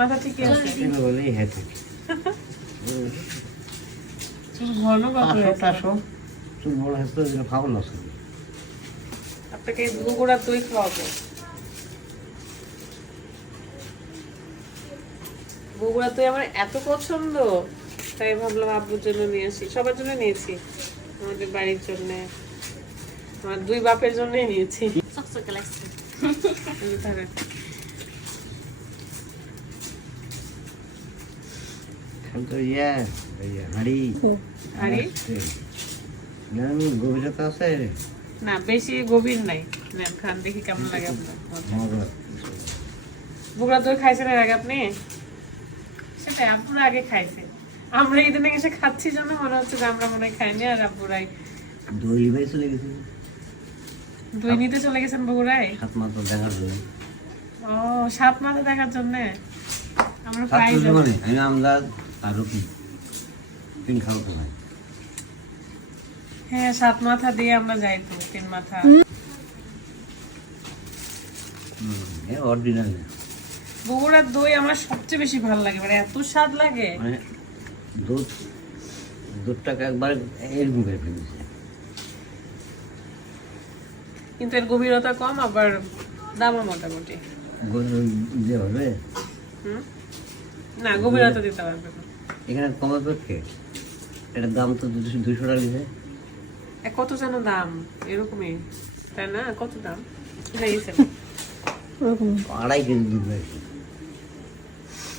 মাথা ঠিকই আছে? বলেই হেঁটে চুল ঘন কত আসো চুল বড় হয়েছে তো খাব না আপনাকে গুঁড়া দই খাওয়াবো। বগুড়া দই আমার এত পছন্দ তাই ভাবলাম আব্বুর জন্য নিয়ে আসি। সবার জন্য নিয়েছি আমাদের বাড়ির জন্য। আমার দুই বাপের জন্যই নিয়েছি। চকচকে লাগছে। ইয়ে হাঁড়ি। হাঁড়ি? না গভীরতা আছে? না বেশি গভীর নাই। নেন খান দেখি কেমন লাগে আপনার। মজা দই খাইছেন এর আগে আপনি? সেটাই আব্বুরা আগে খাইছে। আমরা এদিনে এসে খাচ্ছি জন্য মনে হচ্ছে যে আমরা মনে খাইনি আর আব্বুরাই দই ভাই চলে গেছে। দই নিতে চলে গেছেন বগুড়ায়? সাত মাত্র দেখার জন্য। ও সাত মাথা দেখার জন্য? আমরা প্রায় মানে আমি আমদাদ আর রুটি? তিন খাব তো ভাই হ্যাঁ সাত মাথা দিয়ে আমরা যাই তো তিন মাথা। অরিজিনাল বগুড়ার দই আমার সবচেয়ে বেশি ভালো লাগে মানে এত স্বাদ লাগে। মানে দুধ দুধটাকে একবার এরকম করে ফেলেছে কিন্তু এর গভীরতা কম আবার দামও মোটামুটি। যে হবে? হুম? না গভীরতা দিতে পারবে এখানে কমে পক্ষে এটার দাম তো দুশো দুশো টাকা দিছে। কত যেন দাম? এরকমই। তাই না? কত দাম? আড়াই কেজি দুধ হয়েছে।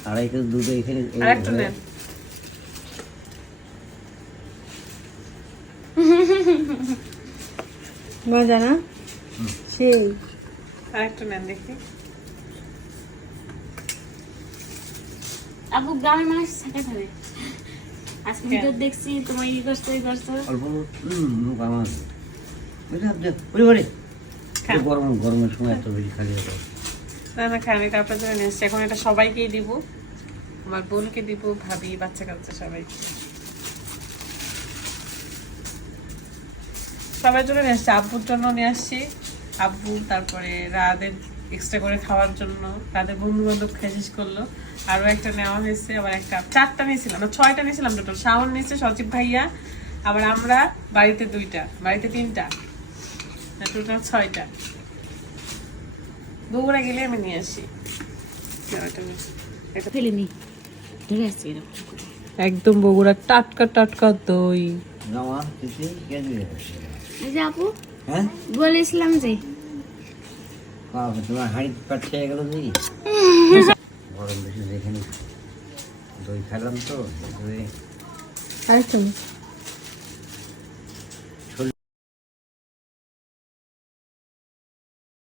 আড়াই কেজি দুধ এখানে আর একটা নেন। মজা না? সেই। আর একটা নেন দেখি। আপু গ্রামের মানুষ থাকে ফেলে আজকে ভিডিও দেখছি তোমার ই করছ ই করছ। অল্প হুম, মুখ আমার বুঝলি। গরম গরমের সময় এত বেশি খালি হবে না না খান এটা আপনার জন্য নিয়ে এসছি। এখন এটা সবাইকেই দিব। আমার বোনকে দিব ভাবি বাচ্চা কাচ্চা সবাইকে সবার জন্য নিয়ে আসছি। আব্বুর জন্য নিয়ে আসছি। আব্বু তারপরে রাদের এক্সট্রা করে খাওয়ার জন্য তাদের বন্ধু বান্ধব শেষ করল। আরও একটা নেওয়া হয়েছে আবার একটা চারটা নিয়েছিলাম না ছয়টা নিয়েছিলাম টোটাল শাওন নিয়েছে সচিব ভাইয়া আবার আমরা বাড়িতে দুইটা বাড়িতে তিনটা টোটাল ছয়টা। বগুড়া গেলে আমি নিয়ে আসি। এটা ধরে আসছি একদম বগুড়া টাটকা টাটকা দই। হ্যাঁ? বলেছিলাম যে বাবা, তোমার হাঁড়ি পাট খেয়ে গেল দেখি গরম বেশি নি। দই খেলাম তো দই